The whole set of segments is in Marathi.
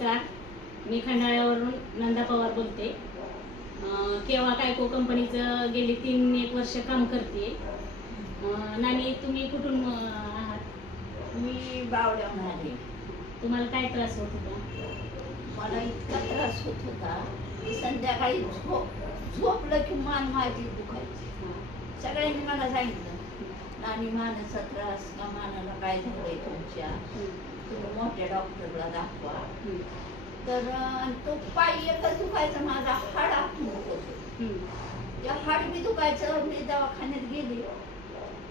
नमस्कार, मी खंडाळ्यावरून नंदा पवार बोलते. केव्हा कायको कंपनीचं गेली 3-1 वर्ष काम करते. नानी, तुम्ही कुठून आहात? मी बावड्याहून आले. तुम्हाला काय त्रास होत होता? मला इतका त्रास होत होता की संध्याकाळी झोपलं की मान माझी दुखायची. सगळ्यांनी मला सांगितलं, नानी मानेचा त्रास का, मानाला काय झालंय तुमच्या, तुम्ही मोठ्या डॉक्टरला दाखवा. तर तो पाय एकच दुखायचा, माझा हाड आखून दुखत होतं. त्या हाड बी दुखायचं. मी दवाखान्यात गेली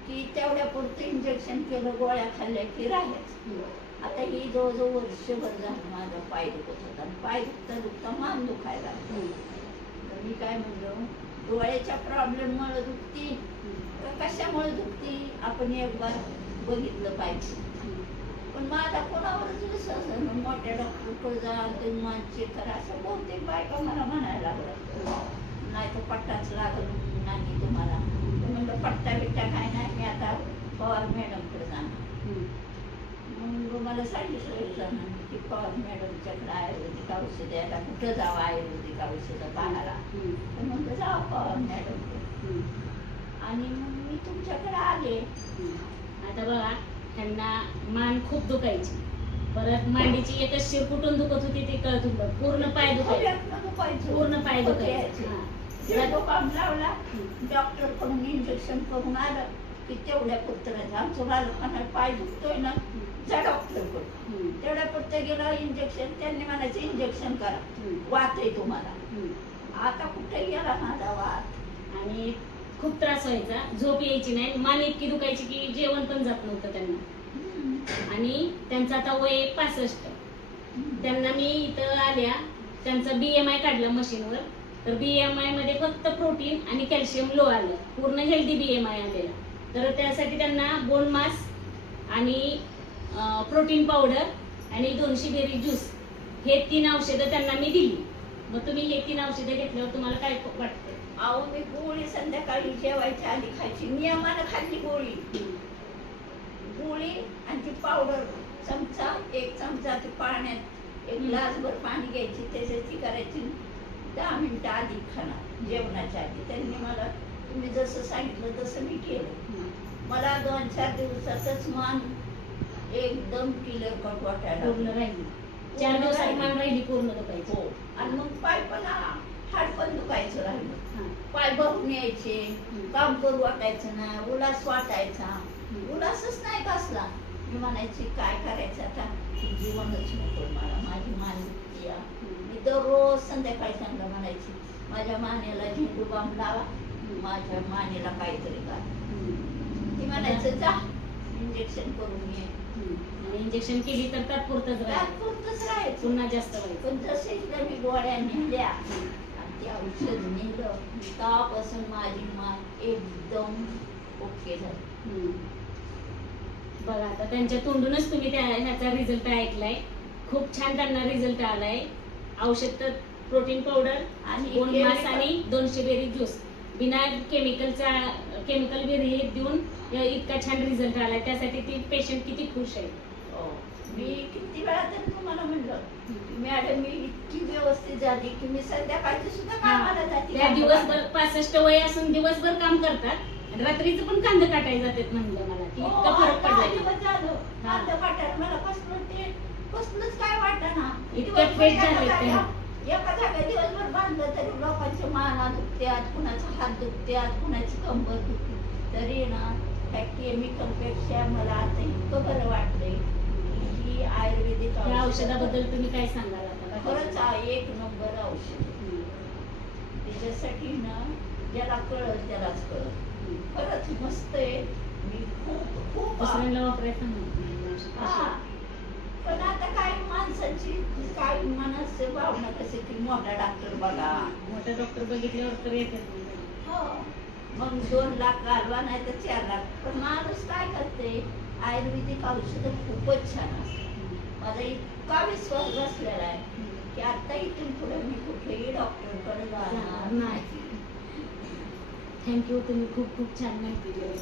की तेवढ्या पुरतं इंजेक्शन केलं, गोळ्या खाल्ल्या की राहायचं. आता ही जवळजवळ वर्षभर झालं माझा पाय दुखत होता. पाय दुखता दुखता मान दुखायला. तर मी काय म्हणलं, डोळ्याच्या प्रॉब्लेममुळे दुखती तर कशामुळे दुखती आपण एक बार बघितलं पाहिजे. पण माझा कोणावरच विश्वास नाही. मोठ्या डॉक्टरकडे जा, तुम्ही मान चेक करा, असं बहुतेक बायका मला म्हणायला लागलं. नाही तर पट्टाच लागल नाही तुम्हाला. म्हणलं पट्टा बिट्टा काय नाही, मी आता पवार मॅडमकडे जाणार. मग मला सांगितलं की पवार मॅडमच्याकडे आयुर्वेदिक औषध आहे, आता कुठं जावं आयुर्वेदिक औषधं पाहायला. तर म्हणलं जावं पवार मॅडमकडे. आणि मग मी तुमच्याकडे आले. आता बघा, त्यांना मान खूप दुखायची, परत मांडीची एकच शिर कुठून दुखत होती ते कळत होतं. पूर्ण पाय दुखायचे, पूर्ण पाय दुखायचे. लावला, डॉक्टर कडून इंजेक्शन करून आलं की तेवढ्या पुत्राचं आमचं बालकांना पाय दुखतोय ना, जा डॉक्टर कडून. तेवढ्या पुरतं गेलं इंजेक्शन. त्यांनी म्हणायचं इंजेक्शन करा, वात आहे तुम्हाला. आता कुठे गेला माझा वात. आणि खूप त्रास व्हायचा, झोप यायची नाही, मान इतकी दुखायची की जेवण पण जात नव्हतं त्यांना. आणि त्यांचं आता वय 65. त्यांना मी इथं आल्या, त्यांचा BMI काढला मशीनवर. तर BMI मध्ये फक्त प्रोटीन आणि कॅल्शियम लो आलं, पूर्ण हेल्दी BMI आलेला. तर त्यासाठी त्यांना बोन मास आणि प्रोटीन पावडर आणि 200 बेरी ज्यूस हे 3 औषधं त्यांना मी दिली. मग तुम्ही हे 3 औषधं घेतल्यावर तुम्हाला काय वाटतं? अहो, मी गोळी संध्याकाळी जेवायच्या आधी खायची, नियमानं खाल्ली गोळी. गोळी आणि ती पावडर चमचा, 1 चमचा ती पाण्यात 1 ग्लासभर पाणी घ्यायची, त्याच्याची करायची 10 मिनिटं आधी खाणार, जेवणाच्या आधी. त्यांनी मला तुम्ही जसं सांगितलं तसं मी केलं. मला 2-4 दिवसातच मान एकदम क्लिअर कट वाटायला पूर्ण राहिली. 4 दिवसात मान राहिली पूर्ण दुखायची. हो. आणि मग पाय पण हाड पण दुखायचं राहिलं. पाय भरून यायचे, काम करू वाटायचं नाही, उल्हास वाटायचा. उल्हासच नाही कसला. मी म्हणायची काय करायचं आता, जीवनच नको मला, माझी मान दुखते. मी दररोज संध्याकाळी त्यांना म्हणायची, माझ्या मानेला झेंडू बाम लावा, माझ्या मानेला काहीतरी करा. ती म्हणायचं जा इंजेक्शन करून ये. इंजेक्शन केली तर तात्पुरतच राहायचं, पुन्हा जास्त व्हायचं. पण तसे मी गोळ्या नेल्या आणि ते औषध नेलं, तेव्हापासून माझी मान एकदम ओके झाली. बघा, आता त्यांच्या तोंडूनच तुम्ही ह्याचा रिझल्ट ऐकलाय. खूप छान त्यांना रिझल्ट आलाय. औषध तर प्रोटीन पावडर आणि बोन मास आणि 200 बेरी ज्यूस बिना केमिकल विरहित देऊन इतका छान रिझल्ट आलाय. त्यासाठी ती पेशंट किती खुश आहे. मी किती वेळा तर तुम्हाला म्हणलं, मॅडम मी इतकी व्यवस्थित झाली की मी संध्याकाळची सुद्धा कामाला जाते. त्या दिवसभर 65 वय असून दिवसभर काम करतात, रात्रीचं पण कांदा काटायला जातात. म्हणलं मला की इतका फरक पडला. कांदा काटायला मला कसलंच काय वाटना. इतक्या फ्रेश झाले ते. एका जागा दिवसभर बांधलं तरी लोकांचे माना दुखत्यात, कुणाचा हात दुखत्यात, कुणाची कंबर दुखते. तरी ना त्या केमिकल पेक्षा मला आता इतकं बरं वाटलंय की आयुर्वेदिक औषधाबद्दल तुम्ही काय सांगाल आता? खरंच 1 नंबर औषध. त्याच्यासाठी ना ज्याला कळत त्यालाच कळत. खरंच मस्त आहे. मी खूप दुसऱ्यांना वापरायचं. पण आता काही माणसाची काही मनाची भावना कशी की मोठा डॉक्टर बघा, मोठा डॉक्टर बघितल्यावर तर येतात. हो, मग 2 लाख घालवा नाही तर 4 लाख. पण माणूस काय करते, आयुर्वेदिक औषधं खूपच छान असतात. माझा इतका विश्वास बसलेला आहे की आता इथून पुढे मी कुठेही डॉक्टरकडे जाणार नाही. थँक्यू, तुम्ही खूप छान माहिती दिली.